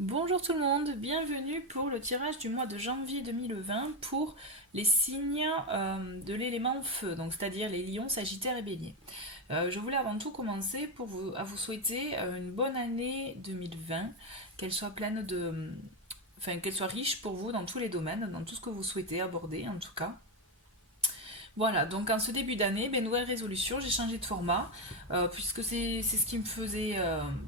Bonjour tout le monde, bienvenue pour le tirage du mois de janvier 2020 pour les signes de l'élément feu, donc c'est-à-dire les lions, sagittaires et béliers. Je voulais avant tout commencer à vous souhaiter une bonne année 2020, qu'elle soit pleine enfin qu'elle soit riche pour vous dans tous les domaines, dans tout ce que vous souhaitez aborder en tout cas. Voilà, donc en ce début d'année, nouvelle résolution, j'ai changé de format, puisque c'est ce qui me faisait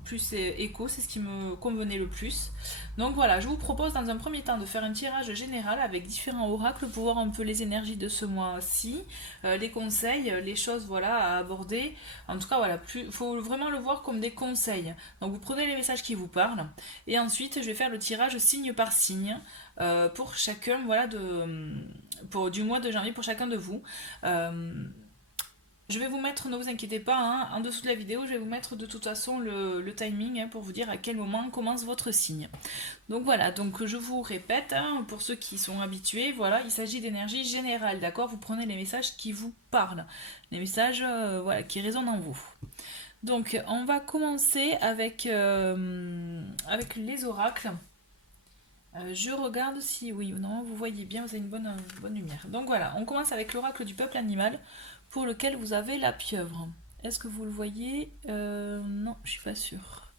plus écho, c'est ce qui me convenait le plus. Donc voilà, je vous propose dans un premier temps de faire un tirage général avec différents oracles pour voir un peu les énergies de ce mois-ci, les conseils, les choses voilà, à aborder. En tout cas, voilà, il faut vraiment le voir comme des conseils. Donc vous prenez les messages qui vous parlent, et ensuite je vais faire le tirage signe par signe pour chacun voilà, du mois de janvier pour chacun de vous. Euh, je vais vous mettre, ne vous inquiétez pas, hein, en dessous de la vidéo, je vais vous mettre de toute façon le timing pour vous dire à quel moment commence votre signe. Donc voilà, donc je vous répète, hein, pour ceux qui sont habitués, voilà, il s'agit d'énergie générale, d'accord. Vous prenez les messages qui vous parlent, les messages voilà, qui résonnent en vous. Donc on va commencer avec les oracles. Je regarde si, oui ou non, vous voyez bien, vous avez une bonne lumière. Donc voilà, on commence avec l'oracle du peuple animal pour lequel vous avez la pieuvre. Est-ce que vous le voyez? Non, je suis pas sûre.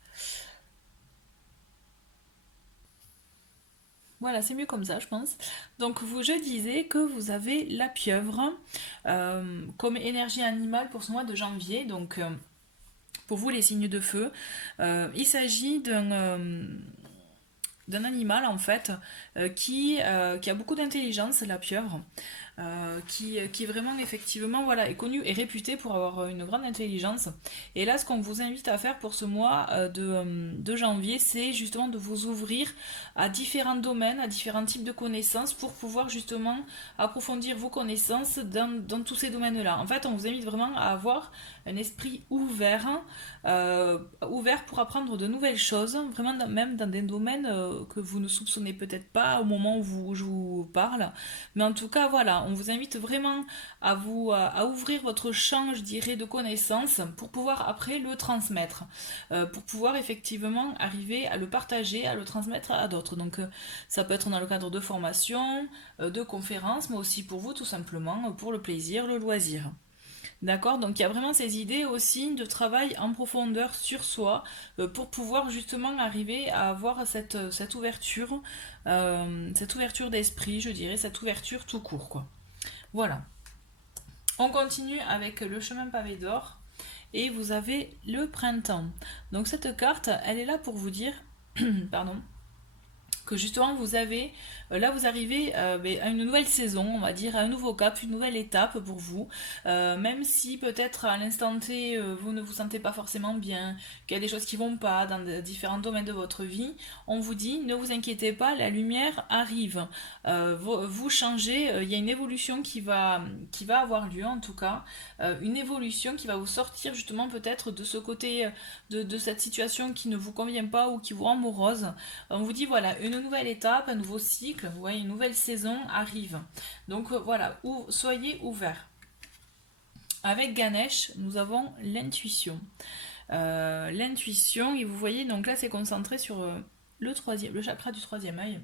Voilà, c'est mieux comme ça, je pense. Donc, je disais que vous avez la pieuvre comme énergie animale pour ce mois de janvier. Donc, pour vous, les signes de feu, il s'agit d'un animal en fait qui a beaucoup d'intelligence, la pieuvre, qui vraiment effectivement voilà, est connu et réputé pour avoir une grande intelligence. Et là, ce qu'on vous invite à faire pour ce mois de janvier, c'est justement de vous ouvrir à différents domaines, à différents types de connaissances pour pouvoir justement approfondir vos connaissances dans tous ces domaines-là. En fait, on vous invite vraiment à avoir un esprit ouvert pour apprendre de nouvelles choses, vraiment même dans des domaines que vous ne soupçonnez peut-être pas au moment où je vous parle. Mais en tout cas, voilà, on vous invite vraiment à ouvrir votre champ, je dirais, de connaissances pour pouvoir après le transmettre, pour pouvoir effectivement arriver à le partager, à le transmettre à d'autres. Donc ça peut être dans le cadre de formations, de conférences, mais aussi pour vous tout simplement, pour le plaisir, le loisir. D'accord. Donc il y a vraiment ces idées aussi de travail en profondeur sur soi pour pouvoir justement arriver à avoir cette ouverture d'esprit, je dirais, cette ouverture tout court, quoi. Voilà. On continue avec le chemin pavé d'or et vous avez le printemps. Donc cette carte, elle est là pour vous dire, pardon, que justement là vous arrivez à une nouvelle saison, on va dire, à un nouveau cap, une nouvelle étape pour vous. Même si peut-être à l'instant T vous ne vous sentez pas forcément bien, qu'il y a des choses qui vont pas dans différents domaines de votre vie, on vous dit ne vous inquiétez pas, la lumière arrive. Vous changez, il y a une évolution qui va avoir lieu en tout cas, une évolution qui va vous sortir justement peut-être de ce côté, de cette situation qui ne vous convient pas ou qui vous rend morose. On vous dit voilà, une nouvelle étape, un nouveau cycle, vous voyez, une nouvelle saison arrive. Donc voilà, soyez ouverts. Avec Ganesh, nous avons l'intuition. L'intuition, et vous voyez, donc là c'est concentré sur le chakra du troisième œil.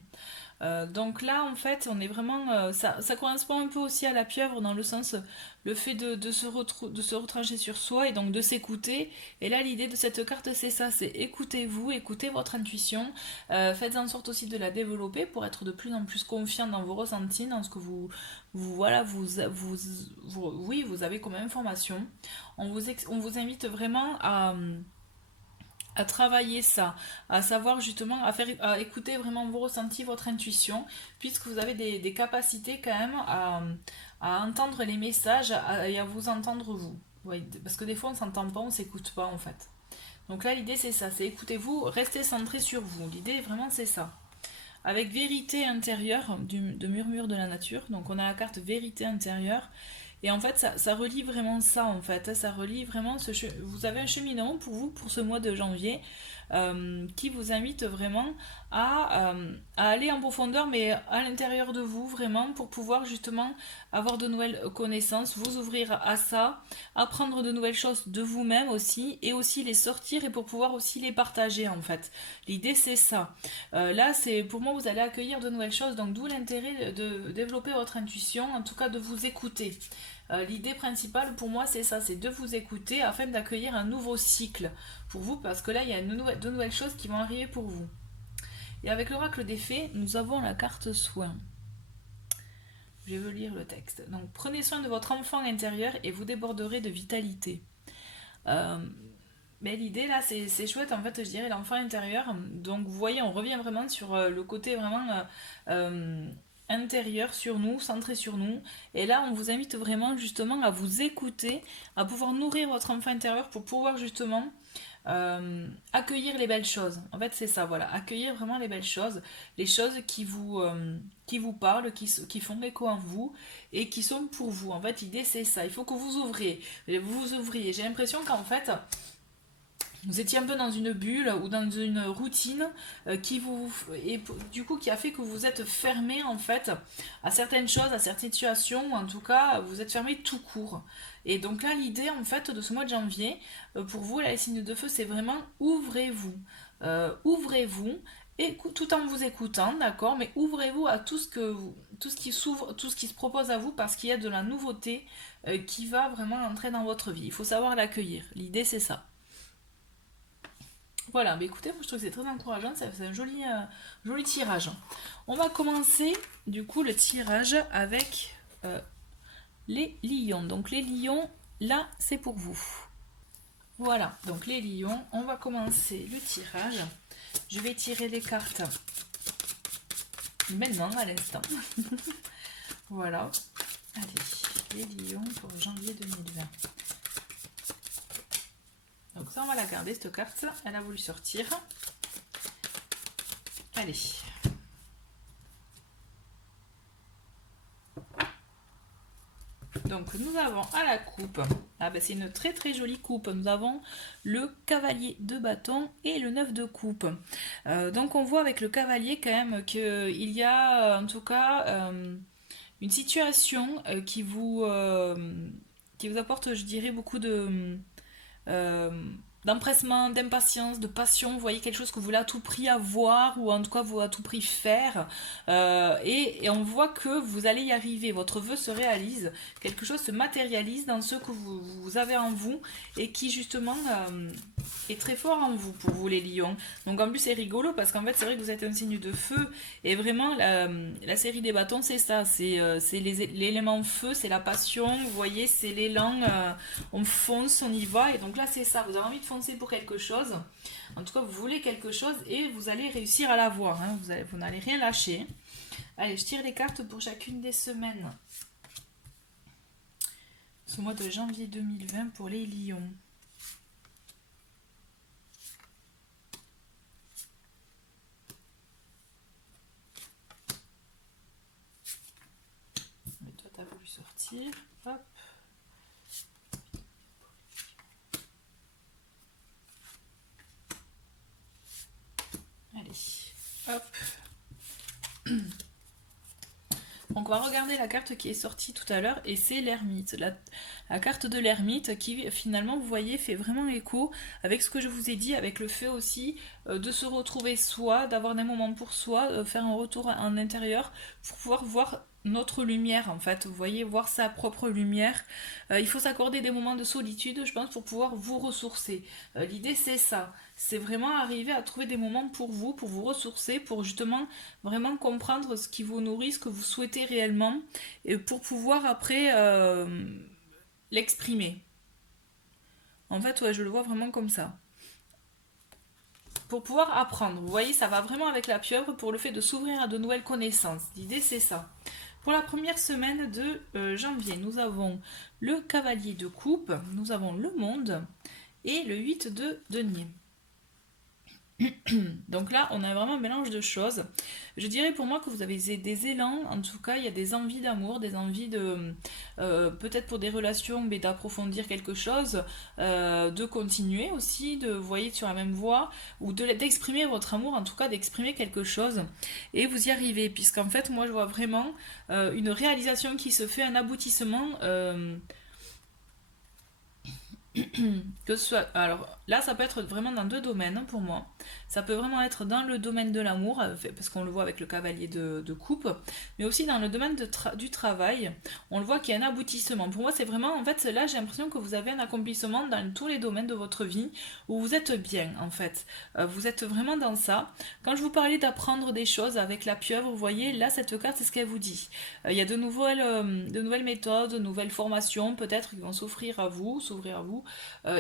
Donc là, en fait, on est vraiment. Ça correspond un peu aussi à la pieuvre dans le sens, le fait de se retrancher sur soi et donc de s'écouter. Et là, l'idée de cette carte, c'est ça, c'est écoutez-vous, écoutez votre intuition. Faites en sorte aussi de la développer pour être de plus en plus confiant dans vos ressentis, dans ce que voilà, oui, vous avez comme information. On vous invite vraiment à travailler ça, à savoir justement, à écouter vraiment vos ressentis, votre intuition, puisque vous avez des capacités quand même à entendre les messages et à vous entendre vous. Oui, parce que des fois on s'entend pas, on s'écoute pas en fait. Donc là l'idée c'est ça, c'est écoutez-vous, restez centré sur vous. L'idée vraiment c'est ça. Avec vérité intérieure de murmure de la nature, donc on a la carte vérité intérieure. Et en fait, ça relie vraiment ça, en fait. Ça relie vraiment vous avez un cheminement pour vous, pour ce mois de janvier, qui vous invite vraiment à aller en profondeur, mais à l'intérieur de vous, vraiment, pour pouvoir justement avoir de nouvelles connaissances, vous ouvrir à ça, apprendre de nouvelles choses de vous-même aussi, et aussi les sortir et pour pouvoir aussi les partager en fait. L'idée c'est ça. Là, c'est pour moi, vous allez accueillir de nouvelles choses, donc d'où l'intérêt de développer votre intuition, en tout cas de vous écouter. L'idée principale pour moi c'est ça, c'est de vous écouter afin d'accueillir un nouveau cycle pour vous, parce que là il y a de nouvelles choses qui vont arriver pour vous. Et avec l'oracle des fées, nous avons la carte soin. Je vais lire le texte. Donc prenez soin de votre enfant intérieur et vous déborderez de vitalité. Mais l'idée là c'est chouette en fait, je dirais l'enfant intérieur. Donc vous voyez, on revient vraiment sur le côté vraiment intérieur sur nous, centré sur nous. Et là, on vous invite vraiment justement à vous écouter, à pouvoir nourrir votre enfant intérieur pour pouvoir justement accueillir les belles choses. En fait, c'est ça, voilà, accueillir vraiment les belles choses, les choses qui vous parlent, qui font écho en vous et qui sont pour vous. En fait, l'idée c'est ça. Il faut que vous ouvriez. J'ai l'impression qu'en fait, vous étiez un peu dans une bulle ou dans une routine qui a fait que vous êtes fermé en fait à certaines choses, à certaines situations, ou en tout cas vous êtes fermé tout court. Et donc là l'idée en fait de ce mois de janvier, pour vous les signes de feu, c'est vraiment ouvrez-vous. Ouvrez-vous et tout en vous écoutant, d'accord, mais ouvrez-vous à tout ce qui s'ouvre, tout ce qui se propose à vous, parce qu'il y a de la nouveauté qui va vraiment entrer dans votre vie. Il faut savoir l'accueillir. L'idée c'est ça. Voilà, mais écoutez, moi je trouve que c'est très encourageant, c'est un joli tirage. On va commencer du coup le tirage avec les lions. Donc les lions, là c'est pour vous. Voilà, donc les lions, on va commencer le tirage. Je vais tirer les cartes maintenant, à l'instant. Voilà, allez, les lions pour janvier 2020. Donc ça, on va la garder, cette carte. Elle a voulu sortir. Allez. Donc nous avons à la coupe. Ah ben c'est une très très jolie coupe. Nous avons le cavalier de bâton et le 9 de coupe. Donc on voit avec le cavalier quand même qu'il y a en tout cas une situation qui vous apporte, je dirais, beaucoup d'empressement, d'impatience, de passion. Vous voyez quelque chose que vous voulez à tout prix avoir, ou en tout cas vous à tout prix faire, et on voit que vous allez y arriver, votre vœu se réalise, quelque chose se matérialise dans ce que vous avez en vous et qui justement est très fort en vous, pour vous les lions. Donc en plus c'est rigolo parce qu'en fait c'est vrai que vous êtes un signe de feu, et vraiment la série des bâtons c'est ça, c'est l'élément feu, c'est la passion, vous voyez, c'est l'élan, on fonce, on y va, et donc là c'est ça, vous avez envie de foncer pour quelque chose, en tout cas vous voulez quelque chose et vous allez réussir à l'avoir, hein. Vous n'allez rien lâcher. Allez, je tire les cartes pour chacune des semaines ce mois de janvier 2020 pour les lions. Mais toi t'as voulu sortir, hop. Allez, hop. Donc on va regarder la carte qui est sortie tout à l'heure, et c'est l'ermite. La carte de l'ermite qui finalement, vous voyez, fait vraiment écho avec ce que je vous ai dit, avec le fait aussi de se retrouver soi, d'avoir des moments pour soi, faire un retour en intérieur pour pouvoir voir notre lumière en fait, vous voyez, voir sa propre lumière. Il faut s'accorder des moments de solitude, je pense, pour pouvoir vous ressourcer. L'idée c'est ça, c'est vraiment arriver à trouver des moments pour vous ressourcer, pour justement vraiment comprendre ce qui vous nourrit, ce que vous souhaitez réellement, et pour pouvoir après l'exprimer. En fait, ouais, je le vois vraiment comme ça. Pour pouvoir apprendre, vous voyez, ça va vraiment avec la pieuvre pour le fait de s'ouvrir à de nouvelles connaissances. L'idée c'est ça. Pour la première semaine de janvier, nous avons le cavalier de coupe, nous avons le monde et le 8 de denier. Donc là, on a vraiment un mélange de choses. Je dirais pour moi que vous avez des élans, en tout cas, il y a des envies d'amour, des envies de, peut-être pour des relations, mais d'approfondir quelque chose, de continuer aussi, de vous voyez sur la même voie, ou d'exprimer votre amour, en tout cas d'exprimer quelque chose, et vous y arrivez, puisqu'en fait, moi je vois vraiment une réalisation qui se fait, un aboutissement. Que ce soit, alors là, ça peut être vraiment dans deux domaines hein, pour moi. Ça peut vraiment être dans le domaine de l'amour, parce qu'on le voit avec le cavalier de coupe, mais aussi dans le domaine du travail. On le voit qu'il y a un aboutissement. Pour moi, c'est vraiment, en fait, là, j'ai l'impression que vous avez un accomplissement dans tous les domaines de votre vie où vous êtes bien, en fait. Vous êtes vraiment dans ça. Quand je vous parlais d'apprendre des choses avec la pieuvre, vous voyez, là, cette carte, c'est ce qu'elle vous dit. Il y a de nouvelles méthodes, de nouvelles formations, peut-être, qui vont s'ouvrir à vous.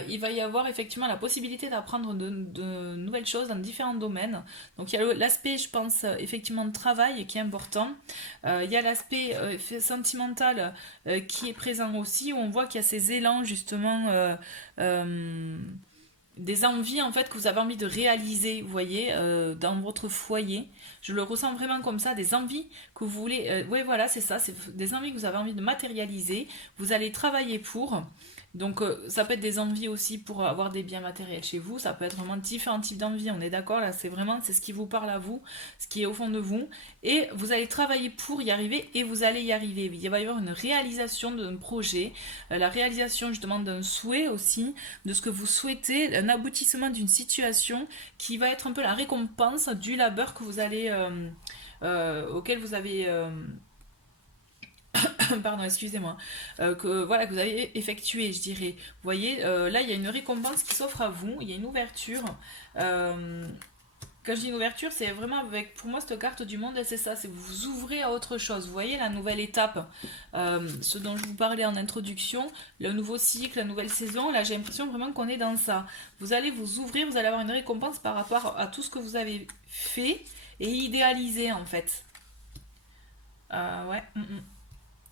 Il va y avoir effectivement la possibilité d'apprendre de nouvelles choses dans différents domaines. Donc il y a l'aspect, je pense, effectivement de travail qui est important. Il y a l'aspect sentimental qui est présent aussi, où on voit qu'il y a ces élans justement euh, des envies en fait que vous avez envie de réaliser, vous voyez, dans votre foyer. Je le ressens vraiment comme ça, des envies que vous voulez. Ouais, voilà, c'est ça, c'est des envies que vous avez envie de matérialiser. Vous allez travailler pour. Donc ça peut être des envies aussi pour avoir des biens matériels chez vous, ça peut être vraiment différents types d'envies, on est d'accord là, c'est ce qui vous parle à vous, ce qui est au fond de vous, et vous allez travailler pour y arriver et vous allez y arriver. Il va y avoir une réalisation d'un projet, la réalisation justement d'un souhait aussi, de ce que vous souhaitez, un aboutissement d'une situation qui va être un peu la récompense du labeur que vous allez, auquel vous avez pardon, excusez-moi, que vous avez effectué, je dirais. Vous voyez, là, il y a une récompense qui s'offre à vous, il y a une ouverture. Euh, Quand je dis une ouverture, c'est vraiment avec, pour moi, cette carte du monde, c'est ça, c'est vous vous ouvrez à autre chose. Vous voyez, la nouvelle étape, ce dont je vous parlais en introduction, le nouveau cycle, la nouvelle saison, là, j'ai l'impression vraiment qu'on est dans ça. Vous allez vous ouvrir, vous allez avoir une récompense par rapport à tout ce que vous avez fait et idéalisé, en fait. Ouais.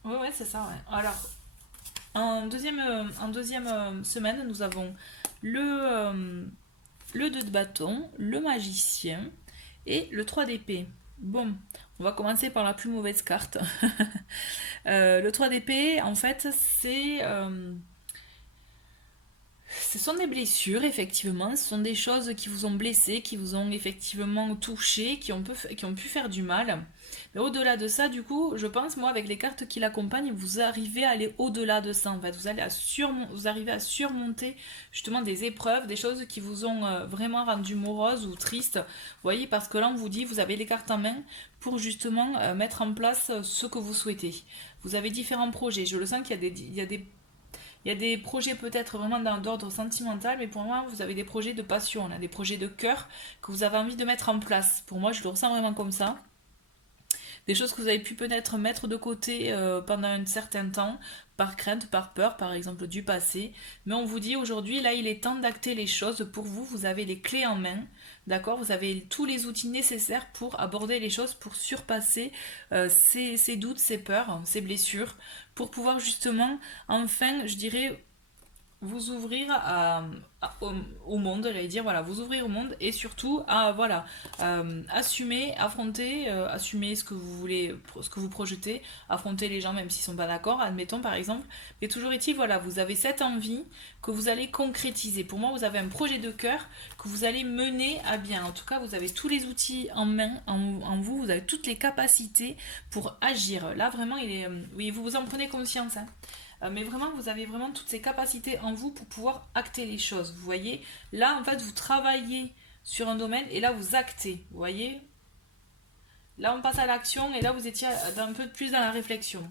Ouais, ouais, c'est ça, ouais. Alors, en deuxième semaine, nous avons le, euh, le 2 de bâton, le magicien et le 3 d'épée. Bon, on va commencer par la plus mauvaise carte. Le 3 d'épée, en fait, ce sont des blessures, effectivement. Ce sont des choses qui vous ont blessé, qui vous ont effectivement touché, qui ont pu faire du mal. Mais au-delà de ça, du coup, je pense, moi, avec les cartes qui l'accompagnent, vous arrivez à aller au-delà de ça, en fait. Vous arrivez à surmonter justement des épreuves, des choses qui vous ont vraiment rendu morose ou triste. Vous voyez, parce que là, on vous dit, vous avez les cartes en main pour justement mettre en place ce que vous souhaitez. Vous avez différents projets. Je le sens qu'il y a des projets peut-être vraiment d'ordre sentimental, mais pour moi, vous avez des projets de passion, là, des projets de cœur que vous avez envie de mettre en place. Pour moi, je le ressens vraiment comme ça. Des choses que vous avez pu peut-être mettre de côté pendant un certain temps, par crainte, par peur, par exemple du passé. Mais on vous dit aujourd'hui, là, il est temps d'acter les choses pour vous. Vous avez les clés en main, d'accord. Vous avez tous les outils nécessaires pour aborder les choses, pour surpasser ces doutes, ces peurs, ces blessures, pour pouvoir justement, enfin, je dirais, vous ouvrir au monde, j'allais dire, voilà, vous ouvrir au monde et surtout à, voilà, assumer, affronter, assumer ce que vous voulez, ce que vous projetez, affronter les gens même s'ils sont pas d'accord, admettons par exemple, mais toujours est-il, voilà, vous avez cette envie que vous allez concrétiser. Pour moi, vous avez un projet de cœur que vous allez mener à bien. En tout cas, vous avez tous les outils en main, en vous, vous avez toutes les capacités pour agir. Là, vraiment, oui, vous vous en prenez conscience, hein. Mais vraiment, vous avez vraiment toutes ces capacités en vous pour pouvoir acter les choses. Vous voyez, là, en fait, vous travaillez sur un domaine et là, vous actez. Vous voyez, là, on passe à l'action et là, vous étiez un peu plus dans la réflexion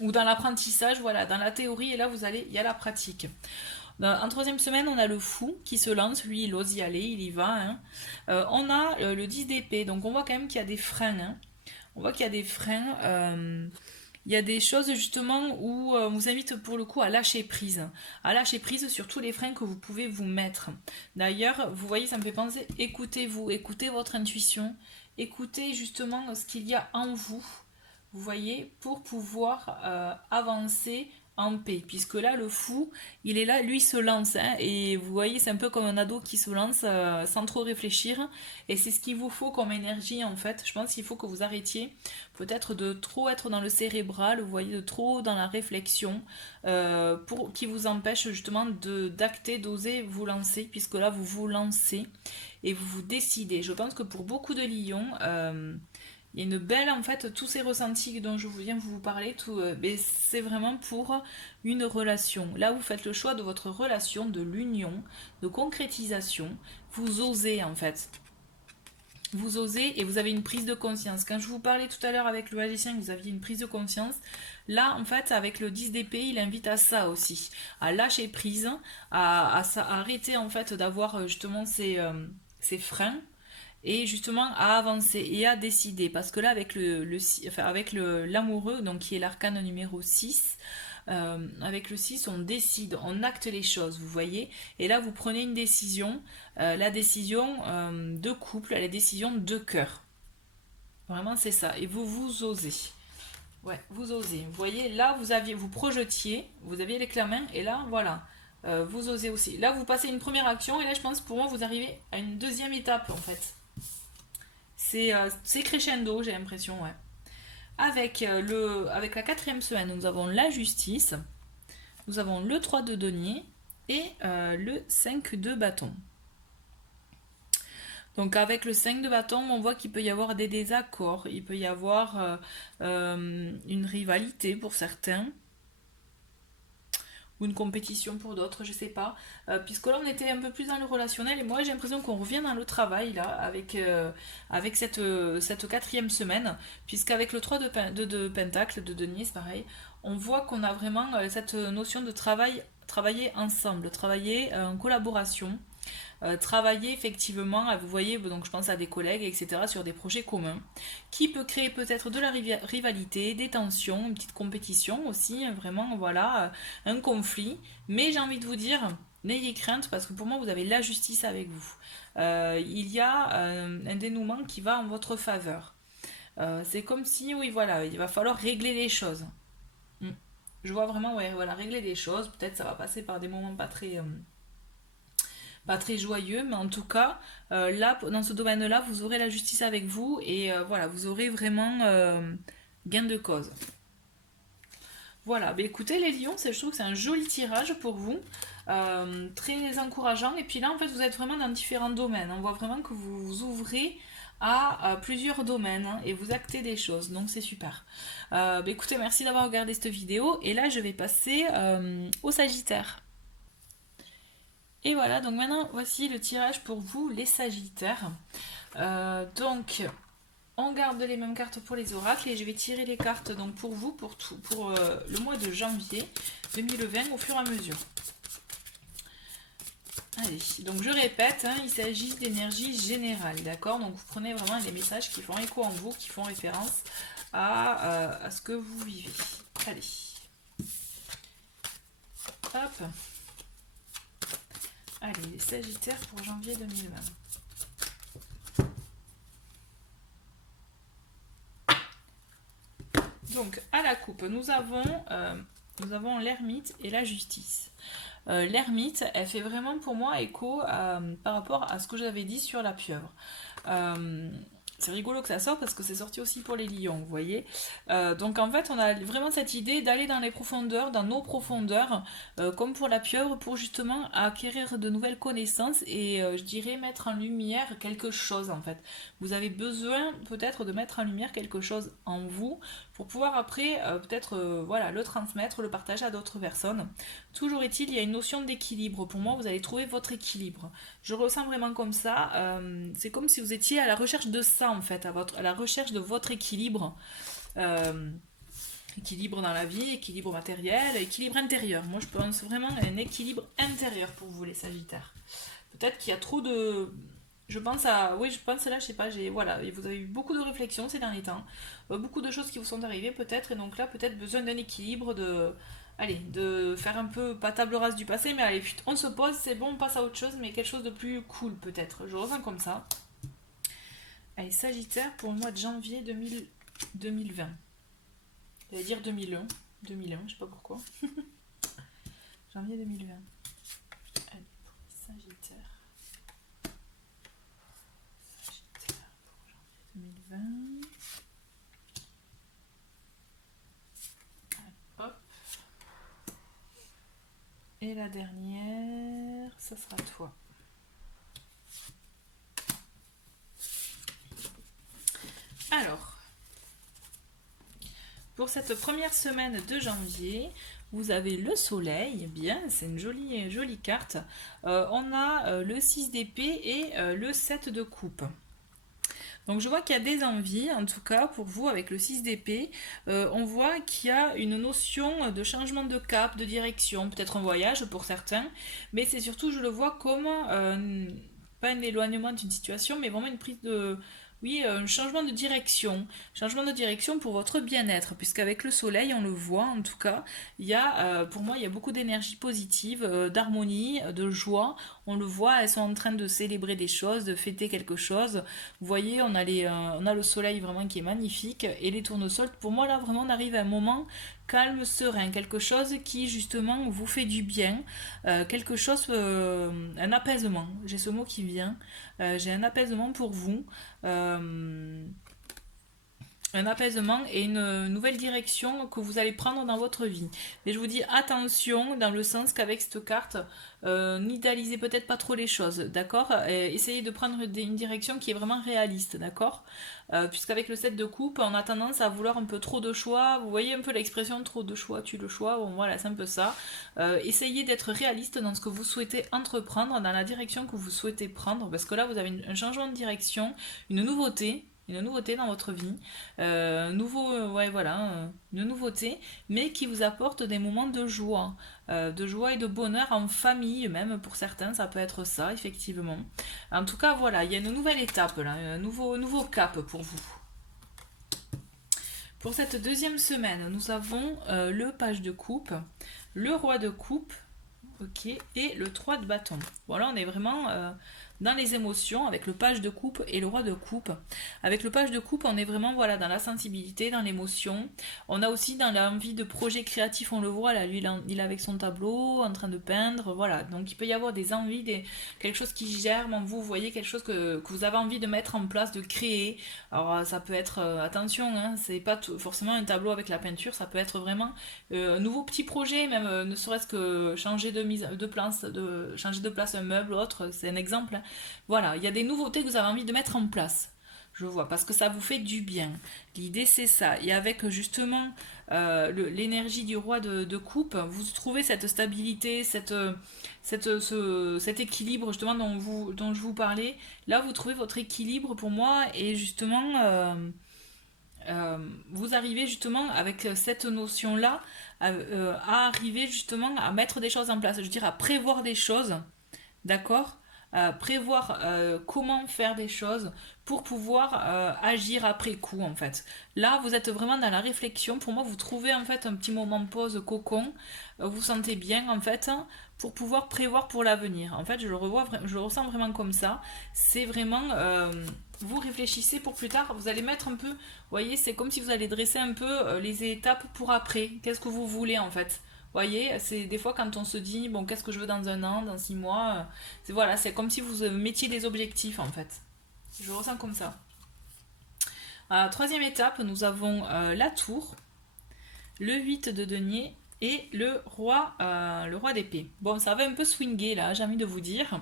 ou dans l'apprentissage, voilà, dans la théorie et là, il y a la pratique. En troisième semaine, on a le fou qui se lance, lui il ose y aller, il y va, hein. On a le 10 d'épée, donc on voit quand même qu'il y a des freins, hein. On voit qu'il y a des freins. Il y a des choses justement où on vous invite pour le coup à lâcher prise sur tous les freins que vous pouvez vous mettre. D'ailleurs, vous voyez, ça me fait penser, écoutez-vous, écoutez votre intuition, écoutez justement ce qu'il y a en vous, vous voyez, pour pouvoir avancer en paix, puisque là le fou il est là, lui il se lance, hein, et vous voyez c'est un peu comme un ado qui se lance sans trop réfléchir, et c'est ce qu'il vous faut comme énergie en fait. Je pense qu'il faut que vous arrêtiez peut-être de trop être dans le cérébral, vous voyez, de trop dans la réflexion, pour qui vous empêche justement d'acter, d'oser vous lancer, puisque là vous vous lancez et vous vous décidez. Je pense que pour beaucoup de lions, il y a une belle, en fait, tous ces ressentis dont je viens vous parler, c'est vraiment pour une relation. Là, vous faites le choix de votre relation, de l'union, de concrétisation. Vous osez, en fait. Vous osez et vous avez une prise de conscience. Quand je vous parlais tout à l'heure avec le magicien, vous aviez une prise de conscience. Là, en fait, avec le 10 d'épée, il invite à ça aussi. À lâcher prise, à arrêter, en fait, d'avoir justement ces freins et justement à avancer et à décider, parce que là avec avec l'amoureux, donc qui est l'arcane numéro 6, avec le 6 on décide, on acte les choses, vous voyez, et là vous prenez une décision, la décision de couple, la décision de cœur, vraiment c'est ça, et vous osez. Ouais, vous osez. Vous voyez, là vous projetiez, vous aviez les clés en main, et là voilà, vous osez aussi. Là vous passez une première action, et là je pense pour moi vous arrivez à une deuxième étape en fait. C'est crescendo, j'ai l'impression, ouais. Avec la quatrième semaine, nous avons la justice, nous avons le 3 de denier et le 5 de bâton. Donc avec le 5 de bâton, on voit qu'il peut y avoir des désaccords, il peut y avoir une rivalité pour certains, ou une compétition pour d'autres, je sais pas. Puisque là, on était un peu plus dans le relationnel, et moi, j'ai l'impression qu'on revient dans le travail, là, avec cette quatrième semaine, puisqu'avec le 3 de Pentacle, de denier, c'est pareil, on voit qu'on a vraiment cette notion de travailler ensemble, travailler en collaboration, travailler effectivement, vous voyez, donc je pense à des collègues, etc., sur des projets communs, qui peut créer peut-être de la rivalité, des tensions, une petite compétition aussi, vraiment, voilà, un conflit. Mais j'ai envie de vous dire, n'ayez crainte, parce que pour moi, vous avez la justice avec vous. Il y a un dénouement qui va en votre faveur. C'est comme si, oui, voilà, il va falloir régler les choses. Je vois vraiment, ouais, voilà, régler les choses. Peut-être ça va passer par des moments pas très joyeux, mais en tout cas, là, dans ce domaine-là, vous aurez la justice avec vous, et voilà, vous aurez vraiment gain de cause. Voilà, bah écoutez les lions, je trouve que c'est un joli tirage pour vous, très encourageant, et puis là en fait vous êtes vraiment dans différents domaines, on voit vraiment que vous vous ouvrez à plusieurs domaines, hein, et vous actez des choses, donc c'est super. Bah écoutez, merci d'avoir regardé cette vidéo, et là je vais passer au Sagittaire. Et voilà, donc maintenant voici le tirage pour vous les Sagittaires. Donc on garde les mêmes cartes pour les oracles, et je vais tirer les cartes donc pour vous pour le mois de janvier 2020 au fur et à mesure. Allez, donc je répète, hein, il s'agit d'énergie générale, d'accord? Donc vous prenez vraiment les messages qui font écho en vous, qui font référence à ce que vous vivez. Allez. Hop. Allez, les Sagittaires pour janvier 2020. Donc, à la coupe, nous avons l'ermite et la justice. L'ermite, elle fait vraiment pour moi écho par rapport à ce que j'avais dit sur la pieuvre. C'est rigolo que ça sorte parce que c'est sorti aussi pour les lions, vous voyez. Donc en fait, on a vraiment cette idée d'aller dans les profondeurs, dans nos profondeurs, comme pour la pieuvre, pour justement acquérir de nouvelles connaissances et je dirais mettre en lumière quelque chose en fait. Vous avez besoin peut-être de mettre en lumière quelque chose en vous pour pouvoir après peut-être voilà, le transmettre, le partager à d'autres personnes. Toujours est-il, il y a une notion d'équilibre. Pour moi, vous allez trouver votre équilibre. Je ressens vraiment comme ça. C'est comme si vous étiez à la recherche de ça, en fait, à la recherche de votre équilibre. Équilibre dans la vie, équilibre matériel, équilibre intérieur. Moi, je pense vraiment à un équilibre intérieur pour vous, les Sagittaires. Peut-être qu'il y a trop de... Je pense là, je sais pas, voilà, vous avez eu beaucoup de réflexions ces derniers temps, beaucoup de choses qui vous sont arrivées peut-être, et donc là, peut-être besoin d'un équilibre, de faire un peu, pas table rase du passé, mais allez, on se pose, c'est bon, on passe à autre chose, mais quelque chose de plus cool peut-être. Je ressens comme ça. Allez, Sagittaire pour le mois de janvier 2020. J'allais dire 2001. 2001, je sais pas pourquoi. Janvier 2020. Allez, pour les Sagittaires. Sagittaire pour janvier 2020. Allez, hop. Et la dernière, ça sera toi. Alors, pour cette première semaine de janvier, vous avez le soleil, bien, c'est une jolie carte. On a le 6 d'épée et le 7 de coupe. Donc je vois qu'il y a des envies, en tout cas pour vous avec le 6 d'épée, on voit qu'il y a une notion de changement de cap, de direction, peut-être un voyage pour certains, mais c'est surtout, je le vois comme, pas un éloignement d'une situation, mais vraiment une prise de... Oui, un changement de direction pour votre bien-être, puisqu'avec le soleil, on le voit en tout cas, il y a, pour moi, il y a beaucoup d'énergie positive, d'harmonie, de joie, on le voit, elles sont en train de célébrer des choses, de fêter quelque chose. Vous voyez, on a le soleil vraiment qui est magnifique et les tournesols. Pour moi, là, vraiment, on arrive à un moment calme, serein, quelque chose qui justement vous fait du bien, quelque chose, un apaisement. J'ai ce mot qui vient. J'ai un apaisement pour vous. Euh, un apaisement et une nouvelle direction que vous allez prendre dans votre vie. Mais je vous dis attention dans le sens qu'avec cette carte, n'idéalisez peut-être pas trop les choses, d'accord. Essayez de prendre une direction qui est vraiment réaliste, d'accord. Puisqu'avec le 7 de coupe, on a tendance à vouloir un peu trop de choix. Vous voyez un peu l'expression trop de choix, tue le choix. Bon voilà, c'est un peu ça. Essayez d'être réaliste dans ce que vous souhaitez entreprendre, dans la direction que vous souhaitez prendre, parce que là vous avez un changement de direction, une nouveauté dans votre vie, ouais voilà, une nouveauté, mais qui vous apporte des moments de joie et de bonheur en famille, même pour certains, ça peut être ça, effectivement. En tout cas, voilà, il y a une nouvelle étape là, un nouveau cap pour vous. Pour cette deuxième semaine, nous avons le page de coupe, le roi de coupe, ok, et le 3 de bâton. Voilà, on est vraiment dans les émotions avec le page de coupe et le roi de coupe. Avec le page de coupe, on est vraiment voilà dans la sensibilité, dans l'émotion. On a aussi dans l'envie de projet créatif, on le voit là, lui il est avec son tableau en train de peindre, voilà. Donc il peut y avoir des envies, quelque chose qui germe en vous, vous voyez quelque chose que vous avez envie de mettre en place, de créer. Alors ça peut être, attention, hein, c'est pas forcément un tableau avec la peinture, ça peut être vraiment un nouveau petit projet, même ne serait-ce que changer changer de place un meuble ou autre, c'est un exemple, hein. Voilà, il y a des nouveautés que vous avez envie de mettre en place. Je vois, parce que ça vous fait du bien. L'idée, c'est ça. Et avec justement l'énergie du roi de coupe, vous trouvez cette stabilité, cet équilibre justement dont je vous parlais. Là, vous trouvez votre équilibre pour moi et justement, vous arrivez justement avec cette notion-là à arriver justement à mettre des choses en place. Je veux dire, à prévoir des choses, d'accord, prévoir comment faire des choses pour pouvoir agir après coup en fait. Là vous êtes vraiment dans la réflexion, pour moi vous trouvez en fait un petit moment de pause cocon, vous vous sentez bien en fait pour pouvoir prévoir pour l'avenir. En fait je le ressens vraiment comme ça, c'est vraiment vous réfléchissez pour plus tard, vous allez mettre un peu, vous voyez c'est comme si vous allez dresser un peu les étapes pour après, qu'est-ce que vous voulez en fait. Voyez, c'est des fois quand on se dit bon qu'est-ce que je veux dans un an, dans 6 mois, c'est voilà, c'est comme si vous mettiez des objectifs en fait. Je ressens comme ça. Troisième étape, nous avons la tour, le 8 de denier et le roi d'épée. Bon, ça va un peu swinguer là, j'ai envie de vous dire.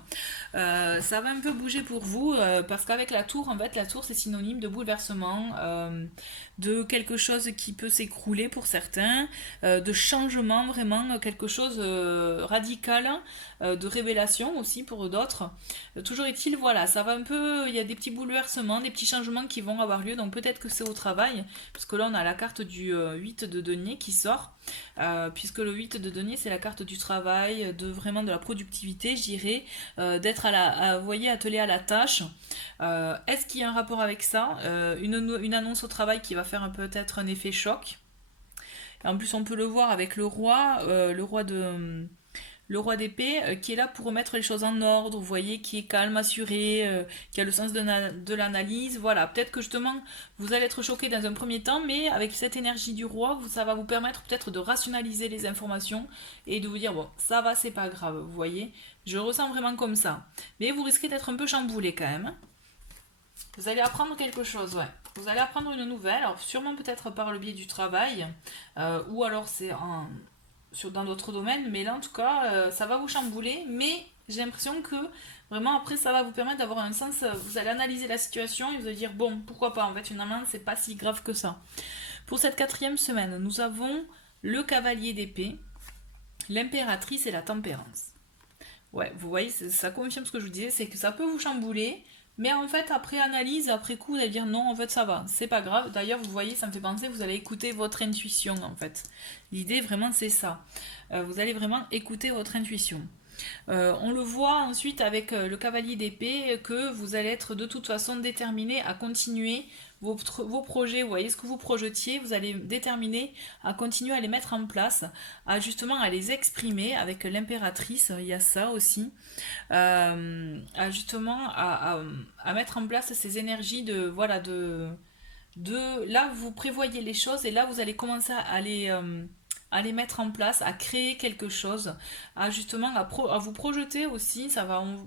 Ça va un peu bouger pour vous parce qu'avec la tour, en fait, la tour c'est synonyme de bouleversement, de quelque chose qui peut s'écrouler pour certains, de changement vraiment, quelque chose radical, de révélation aussi pour d'autres. Toujours est-il, voilà, ça va un peu, il y a des petits bouleversements, des petits changements qui vont avoir lieu, donc peut-être que c'est au travail, parce que là on a la carte du 8 de denier qui sort. Puisque le 8 de denier c'est la carte du travail, de la productivité, je dirais, d'être vous voyez, attelé à la tâche. Est-ce qu'il y a un rapport avec ça, une annonce au travail qui va faire peut-être un effet choc. En plus on peut le voir avec le roi le roi d'épée qui est là pour remettre les choses en ordre, vous voyez, qui est calme, assuré, qui a le sens de l'analyse. Voilà, peut-être que justement vous allez être choqué dans un premier temps, mais avec cette énergie du roi, ça va vous permettre peut-être de rationaliser les informations et de vous dire bon, ça va, c'est pas grave, vous voyez. Je ressens vraiment comme ça. Mais vous risquez d'être un peu chamboulé quand même, hein. Vous allez apprendre quelque chose, ouais. Vous allez apprendre une nouvelle, alors sûrement peut-être par le biais du travail, ou alors dans d'autres domaines, mais là en tout cas, ça va vous chambouler, mais j'ai l'impression que vraiment après ça va vous permettre d'avoir un sens, vous allez analyser la situation et vous allez dire bon, pourquoi pas, en fait finalement c'est pas si grave que ça. Pour cette 4e semaine, nous avons le cavalier d'épée, l'impératrice et la tempérance. Ouais, vous voyez, ça confirme ce que je vous disais, c'est que ça peut vous chambouler, mais en fait, après analyse, après coup, vous allez dire non, en fait, ça va, c'est pas grave. D'ailleurs, vous voyez, ça me fait penser, vous allez écouter votre intuition, en fait. L'idée, vraiment, c'est ça. Vous allez vraiment écouter votre intuition. On le voit ensuite avec le cavalier d'épée que vous allez être de toute façon déterminé à continuer vos projets, vous voyez ce que vous projetiez, vous allez déterminer à continuer à les mettre en place, à justement à les exprimer avec l'impératrice, il y a ça aussi, à justement à mettre en place ces énergies de voilà de là vous prévoyez les choses et là vous allez commencer à les mettre en place, à créer quelque chose, à justement à vous projeter aussi.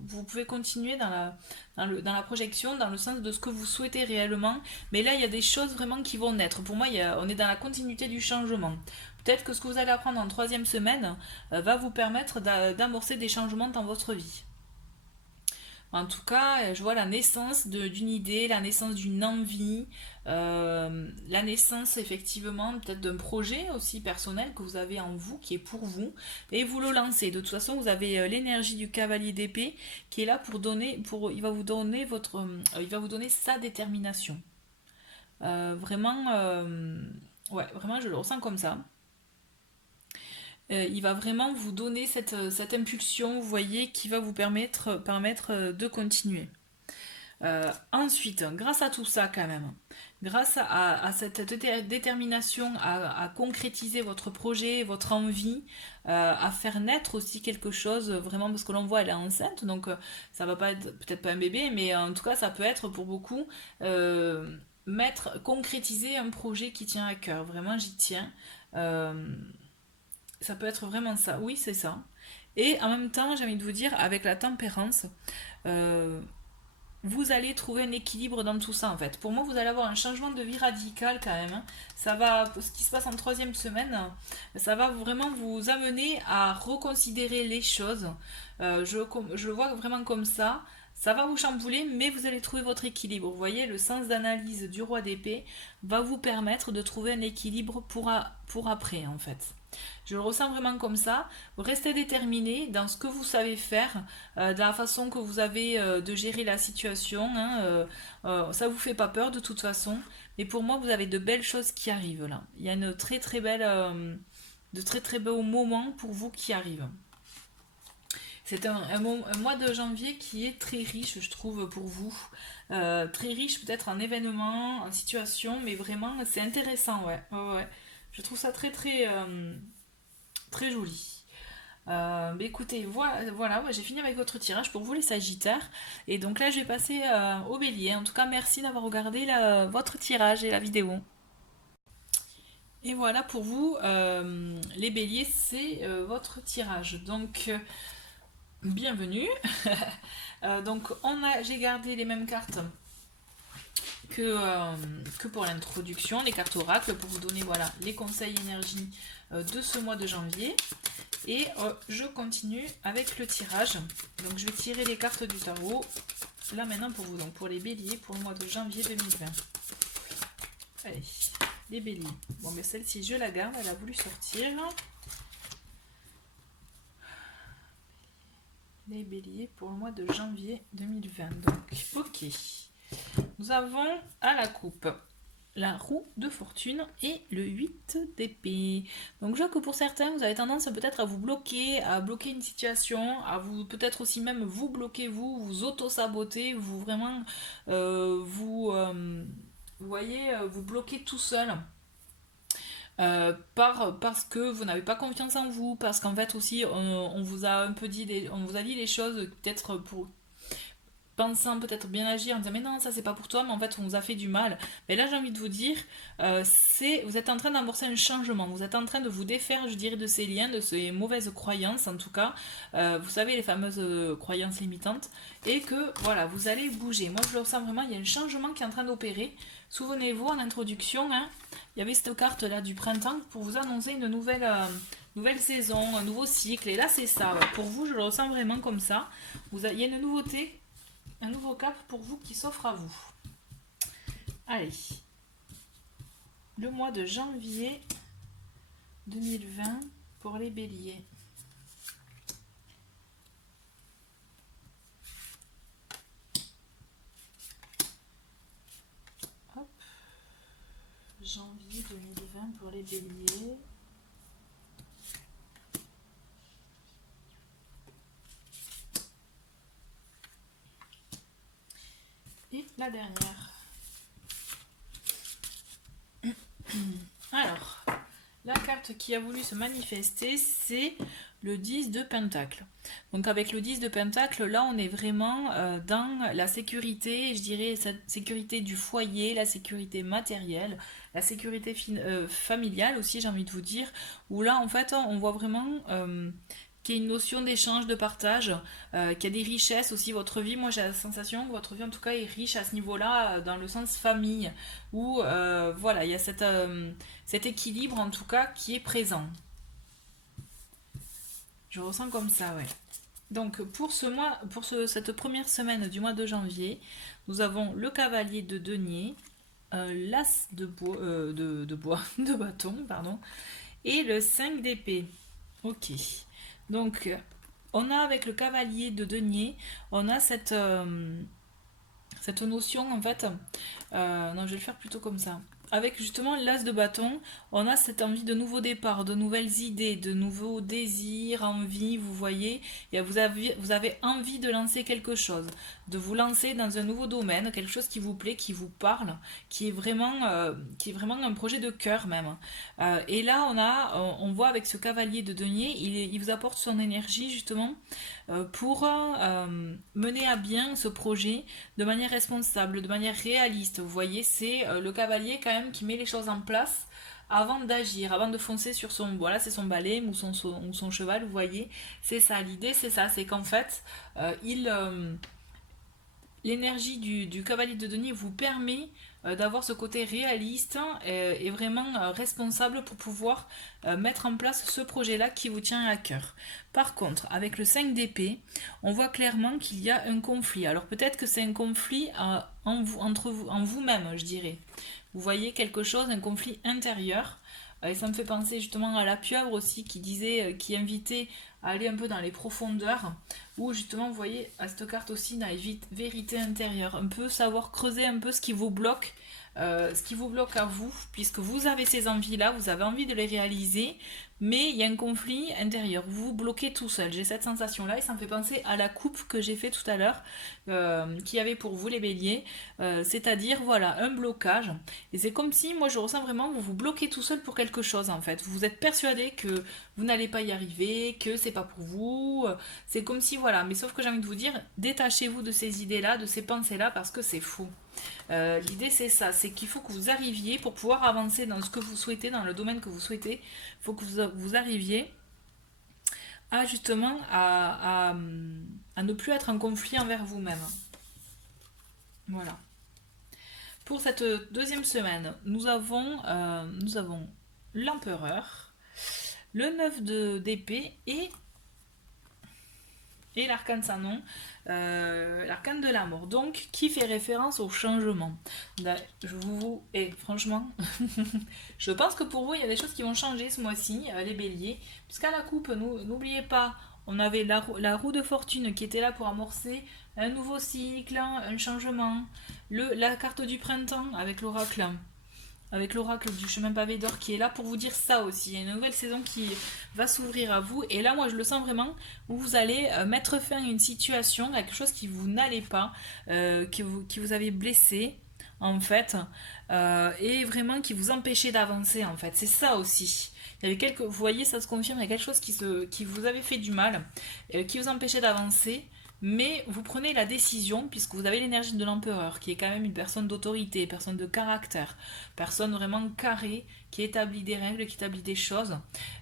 Vous pouvez continuer dans la projection, dans le sens de ce que vous souhaitez réellement. Mais là, il y a des choses vraiment qui vont naître. Pour moi, on est dans la continuité du changement. Peut-être que ce que vous allez apprendre en 3e semaine va vous permettre d'amorcer des changements dans votre vie. En tout cas, je vois la naissance d'une idée, la naissance d'une envie, la naissance effectivement peut-être d'un projet aussi personnel que vous avez en vous, qui est pour vous, et vous le lancez. De toute façon, vous avez l'énergie du cavalier d'épée qui est là il va vous donner il va vous donner sa détermination. Vraiment, ouais, vraiment, je le ressens comme ça. Il va vraiment vous donner cette impulsion, vous voyez, qui va vous permettre de continuer. Ensuite, grâce à tout ça quand même, grâce à cette détermination à concrétiser votre projet, votre envie, à faire naître aussi quelque chose, vraiment parce que l'on voit elle est enceinte, donc ça va pas être peut-être pas un bébé, mais en tout cas ça peut être pour beaucoup concrétiser un projet qui tient à cœur. Vraiment j'y tiens. Ça peut être vraiment ça, oui c'est ça. Et en même temps j'ai envie de vous dire avec la tempérance, euh, vous allez trouver un équilibre dans tout ça en fait. Pour moi, vous allez avoir un changement de vie radical quand même, hein. Ça va, ce qui se passe en 3e semaine, ça va vraiment vous amener à reconsidérer les choses. Je le vois vraiment comme ça. Ça va vous chambouler, mais vous allez trouver votre équilibre. Vous voyez, le sens d'analyse du roi d'épée va vous permettre de trouver un équilibre pour après en fait. Je le ressens vraiment comme ça. Restez déterminé dans ce que vous savez faire, dans la façon que vous avez de gérer la situation, hein, ça vous fait pas peur de toute façon. Mais pour moi, vous avez de belles choses qui arrivent là. Il y a une très très belle, de très très beaux moments pour vous qui arrivent. C'est un mois de janvier qui est très riche, je trouve, pour vous. Très riche peut-être en événements, en situations, mais vraiment c'est intéressant, ouais. Ouais, ouais. Je trouve ça très très très joli. Mais écoutez, voilà, j'ai fini avec votre tirage pour vous les Sagittaires. Et donc là, je vais passer au Bélier. En tout cas, merci d'avoir regardé votre tirage et la vidéo. Et voilà pour vous, les Béliers, c'est votre tirage. Donc, bienvenue. Donc, j'ai gardé les mêmes cartes que pour l'introduction, les cartes oracles pour vous donner voilà, les conseils énergie de ce mois de janvier. Et je continue avec le tirage. Donc je vais tirer les cartes du tarot là maintenant pour vous, donc pour les béliers pour le mois de janvier 2020. Allez, les béliers. Bon mais celle-ci je la garde, elle a voulu sortir. Les béliers pour le mois de janvier 2020. Donc ok. Nous avons à la coupe la roue de fortune et le 8 d'épée. Donc je vois que pour certains, vous avez tendance peut-être à bloquer une situation, à vous peut-être aussi même vous bloquer vous auto-saboter, vous vraiment vous voyez, vous bloquer tout seul. parce que vous n'avez pas confiance en vous, parce qu'en fait aussi on vous a un peu dit on vous a dit les choses peut-être pour pensant peut-être bien agir en disant mais non ça c'est pas pour toi mais en fait on vous a fait du mal. Mais là j'ai envie de vous dire vous êtes en train d'amorcer un changement, vous êtes en train de vous défaire je dirais de ces liens, de ces mauvaises croyances en tout cas. Vous savez les fameuses croyances limitantes, et que voilà vous allez bouger. Moi je le ressens vraiment, il y a un changement qui est en train d'opérer. Souvenez-vous en introduction hein, il y avait cette carte là du printemps pour vous annoncer une nouvelle saison, un nouveau cycle, et là c'est ça, ouais. Pour vous je le ressens vraiment comme ça. Il y a une nouveauté, un nouveau cap pour vous qui s'offre à vous. Allez, le mois de janvier 2020 pour les béliers. Hop. Janvier 2020 pour les béliers. Et la dernière. Alors, la carte qui a voulu se manifester, c'est le 10 de Pentacle. Donc avec le 10 de Pentacle, là on est vraiment dans la sécurité, je dirais cette sécurité du foyer, la sécurité matérielle, la sécurité familiale aussi j'ai envie de vous dire, où là en fait on voit vraiment qu'il y a une notion d'échange, de partage, qu'il y a des richesses aussi. Votre vie, moi j'ai la sensation que votre vie en tout cas est riche à ce niveau-là, dans le sens famille, où voilà, il y a cet équilibre en tout cas qui est présent. Je ressens comme ça, ouais. Donc pour ce mois, cette première semaine du mois de janvier, nous avons le cavalier de denier, l'as de bois, de bâton, pardon, et le 5 d'épée. Ok. Donc, on a avec le cavalier de denier, on a cette notion en fait. Non, je vais le faire plutôt comme ça. Avec justement l'as de bâton, on a cette envie de nouveaux départs, de nouvelles idées, de nouveaux désirs, envies, vous voyez. Et vous avez envie de lancer quelque chose, de vous lancer dans un nouveau domaine, quelque chose qui vous plaît, qui vous parle, qui est vraiment un projet de cœur même. Et là, on voit avec ce cavalier de denier, il vous apporte son énergie justement pour mener à bien ce projet de manière responsable, de manière réaliste. Vous voyez, c'est le cavalier quand même qui met les choses en place avant d'agir, avant de foncer sur son, voilà, c'est son balai ou son cheval, vous voyez, c'est ça, l'idée c'est ça, c'est qu'en fait, l'énergie du cavalier de denier vous permet d'avoir ce côté réaliste et vraiment responsable pour pouvoir mettre en place ce projet-là qui vous tient à cœur. Par contre, avec le 5 d'épée, on voit clairement qu'il y a un conflit. Alors peut-être que c'est un conflit en vous-même, je dirais. Vous voyez quelque chose, un conflit intérieur. Et ça me fait penser justement à la pieuvre aussi qui invitait à aller un peu dans les profondeurs, où justement vous voyez à cette carte aussi la vérité intérieure, un peu savoir creuser un peu ce qui vous bloque à vous, puisque vous avez ces envies-là, vous avez envie de les réaliser, mais il y a un conflit intérieur, vous vous bloquez tout seul. J'ai cette sensation-là et ça me fait penser à la coupe que j'ai fait tout à l'heure, qu'il y avait pour vous les béliers, c'est-à-dire voilà, un blocage. Et c'est comme si, moi je ressens vraiment, vous vous bloquez tout seul pour quelque chose en fait. Vous êtes persuadé que vous n'allez pas y arriver, que c'est pas pour vous, c'est comme si voilà, mais sauf que j'ai envie de vous dire, détachez-vous de ces idées-là, de ces pensées-là, parce que c'est faux. L'idée c'est ça, c'est qu'il faut que vous arriviez pour pouvoir avancer dans ce que vous souhaitez, dans le domaine que vous souhaitez, il faut que vous arriviez à justement à ne plus être en conflit envers vous-même. Voilà. Pour cette deuxième semaine, nous avons l'empereur, le 9 d'épée et l'arcane sans nom, l'arcane de la mort, donc qui fait référence au changement. Et franchement, je pense que pour vous, il y a des choses qui vont changer ce mois-ci, les béliers, puisqu'à la coupe, n'oubliez pas, on avait la roue de fortune qui était là pour amorcer un nouveau cycle, un changement, la carte du printemps avec l'oracle du chemin pavé d'or qui est là pour vous dire ça aussi. Il y a une nouvelle saison qui va s'ouvrir à vous. Et là, moi, je le sens vraiment, où vous allez mettre fin à une situation, à quelque chose qui vous n'allait pas, qui vous avait blessé. en fait, et vraiment qui vous empêchait d'avancer, en fait. C'est ça aussi. Il y avait vous voyez, ça se confirme, il y a quelque chose qui vous avait fait du mal, qui vous empêchait d'avancer, mais vous prenez la décision, puisque vous avez l'énergie de l'empereur, qui est quand même une personne d'autorité, personne de caractère, personne vraiment carrée, qui établit des règles, qui établit des choses,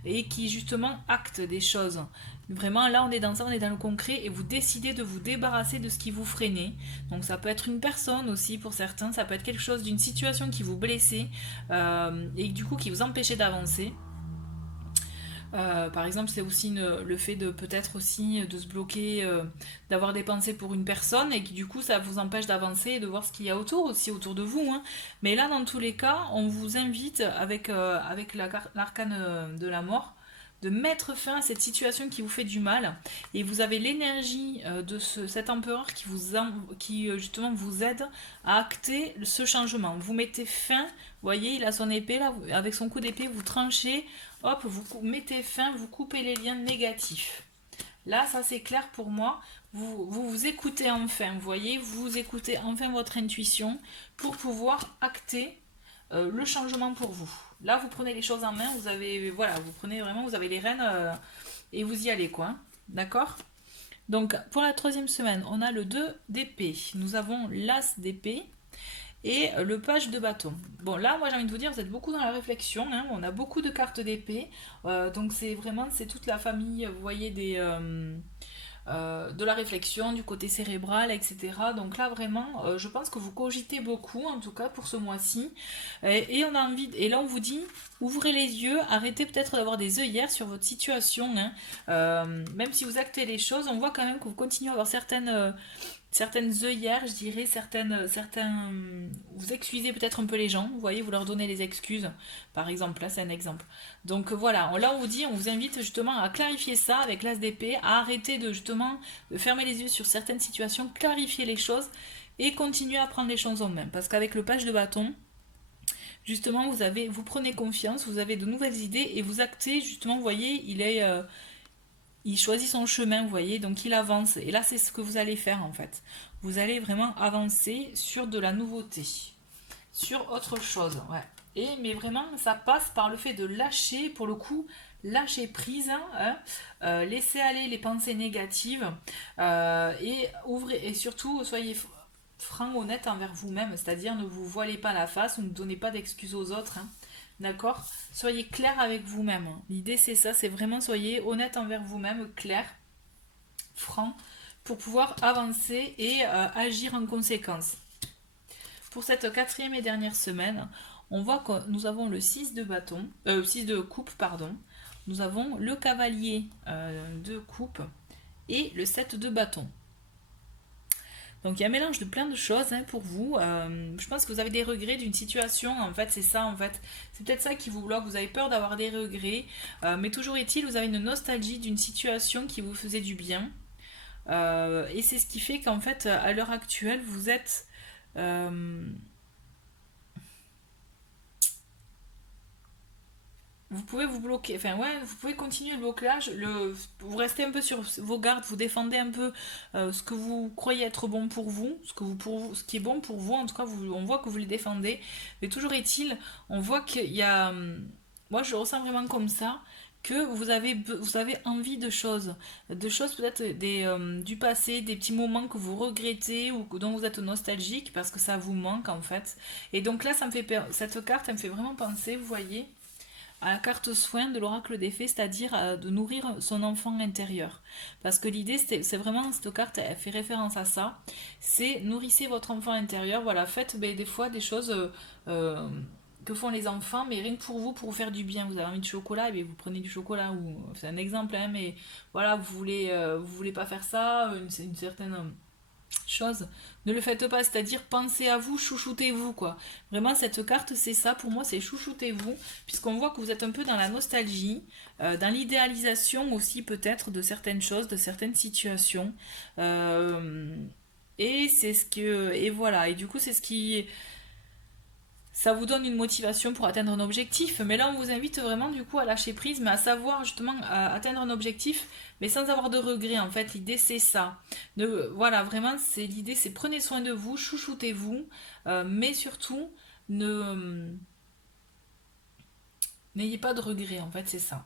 et qui justement acte des choses. Vraiment, là, on est dans ça, on est dans le concret, et vous décidez de vous débarrasser de ce qui vous freinait. Donc, ça peut être une personne aussi pour certains, ça peut être quelque chose d'une situation qui vous blessait, et du coup qui vous empêchait d'avancer. Par exemple, c'est aussi le fait de peut-être aussi de se bloquer, d'avoir des pensées pour une personne et qui du coup ça vous empêche d'avancer et de voir ce qu'il y a autour aussi autour de vous, hein. Mais là, dans tous les cas, on vous invite avec l'arcane de la mort de mettre fin à cette situation qui vous fait du mal et vous avez l'énergie de cet empereur qui justement vous aide à acter ce changement. Vous mettez fin, vous voyez, il a son épée là, avec son coup d'épée, vous tranchez, hop, vous mettez fin, vous coupez les liens négatifs. Là, ça c'est clair pour moi. Vous écoutez enfin, vous voyez, vous écoutez enfin votre intuition pour pouvoir acter le changement pour vous. Là, vous prenez les choses en main, vous avez, voilà, vous prenez vraiment, vous avez les rênes et vous y allez, quoi. D'accord? Donc, pour la troisième semaine, on a le 2 d'épée. Nous avons l'as d'épée et le page de bâton. Bon, là, moi, j'ai envie de vous dire, vous êtes beaucoup dans la réflexion, hein. On a beaucoup de cartes d'épée. Donc, c'est toute la famille, vous voyez, de la réflexion, du côté cérébral, etc. Donc là vraiment, je pense que vous cogitez beaucoup, en tout cas pour ce mois-ci. Et on a envie, et là on vous dit, ouvrez les yeux, arrêtez peut-être d'avoir des œillères sur votre situation, hein. Même si vous actez les choses, on voit quand même que vous continuez à avoir certaines œillères, je dirais, certains, vous excusez peut-être un peu les gens, vous voyez, vous leur donnez les excuses, par exemple, là c'est un exemple. Donc voilà, là on vous dit, on vous invite justement à clarifier ça avec l'as d'épée, à arrêter de justement de fermer les yeux sur certaines situations, clarifier les choses et continuer à prendre les choses en main. Parce qu'avec le page de bâton, justement vous prenez confiance, vous avez de nouvelles idées et vous actez, justement, vous voyez, il choisit son chemin, vous voyez, donc il avance. Et là, c'est ce que vous allez faire en fait. Vous allez vraiment avancer sur de la nouveauté, sur autre chose, ouais. Mais vraiment, ça passe par le fait de lâcher, pour le coup, lâcher prise, hein, laisser aller les pensées négatives et ouvrez, et surtout, soyez franc, honnête envers vous-même, c'est-à-dire ne vous voilez pas la face ou ne donnez pas d'excuses aux autres, hein. D'accord? Soyez clair avec vous-même. L'idée c'est ça, c'est vraiment soyez honnête envers vous-même, clair, franc, pour pouvoir avancer et agir en conséquence. Pour cette quatrième et dernière semaine, on voit que nous avons le 6 de bâton, 6 de coupe, pardon. Nous avons le cavalier de coupe et le 7 de bâton. Donc il y a un mélange de plein de choses, hein, pour vous. Je pense que vous avez des regrets d'une situation, en fait, c'est ça, en fait. C'est peut-être ça qui vous bloque, vous avez peur d'avoir des regrets. Mais toujours est-il, vous avez une nostalgie d'une situation qui vous faisait du bien. Et c'est ce qui fait qu'en fait, à l'heure actuelle, vous êtes... vous pouvez vous bloquer, enfin ouais, vous pouvez continuer le blocage, vous restez un peu sur vos gardes, vous défendez un peu ce que vous croyez être bon pour vous, ce qui est bon pour vous, en tout cas on voit que vous les défendez, mais toujours est-il, on voit qu'il y a, moi je le ressens vraiment comme ça, que vous avez envie de choses peut-être du passé, des petits moments que vous regrettez ou dont vous êtes nostalgique parce que ça vous manque en fait. Et donc là, cette carte, elle me fait vraiment penser, vous voyez, à la carte soin de l'oracle des fées, c'est-à-dire de nourrir son enfant intérieur. Parce que l'idée, c'est vraiment, cette carte, elle fait référence à ça, c'est nourrissez votre enfant intérieur, voilà, faites des fois des choses que font les enfants, mais rien que pour vous faire du bien. Vous avez envie de chocolat, et vous prenez du chocolat, ou c'est un exemple, hein, mais voilà, vous voulez pas faire ça, une certaine chose, ne le faites pas, c'est-à-dire pensez à vous, chouchoutez-vous quoi. Vraiment cette carte c'est ça pour moi, c'est chouchoutez-vous, puisqu'on voit que vous êtes un peu dans la nostalgie, dans l'idéalisation aussi peut-être de certaines choses, de certaines situations, et c'est ce que, et voilà, et du coup ça vous donne une motivation pour atteindre un objectif. Mais là, on vous invite vraiment du coup à lâcher prise, mais à savoir justement atteindre un objectif, mais sans avoir de regrets. En fait, l'idée c'est ça. Voilà, vraiment, c'est l'idée, c'est prenez soin de vous, chouchoutez-vous, mais surtout ne n'ayez pas de regrets. En fait, c'est ça.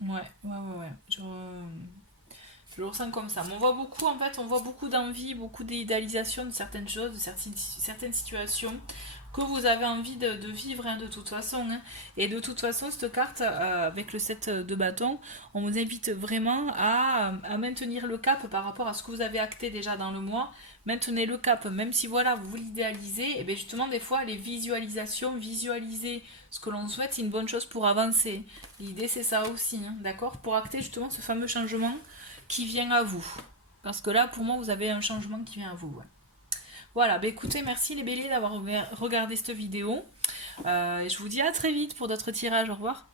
Ouais, ouais, ouais, ouais. Je le ressens comme ça. Mais on voit beaucoup, en fait, on voit beaucoup d'envie, beaucoup d'idéalisation de certaines choses, de certaines situations que vous avez envie de vivre hein, de toute façon. Hein. Et de toute façon, cette carte, avec le 7 de bâton, on vous invite vraiment à maintenir le cap par rapport à ce que vous avez acté déjà dans le mois. Maintenez le cap, même si voilà, vous l'idéalisez, et bien justement, des fois, les visualisations, visualiser ce que l'on souhaite, c'est une bonne chose pour avancer. L'idée, c'est ça aussi, hein, d'accord? Pour acter justement ce fameux changement qui vient à vous. Parce que là, pour moi, vous avez un changement qui vient à vous. Ouais. Voilà, bah écoutez, merci les béliers d'avoir regardé cette vidéo. Et je vous dis à très vite pour d'autres tirages. Au revoir.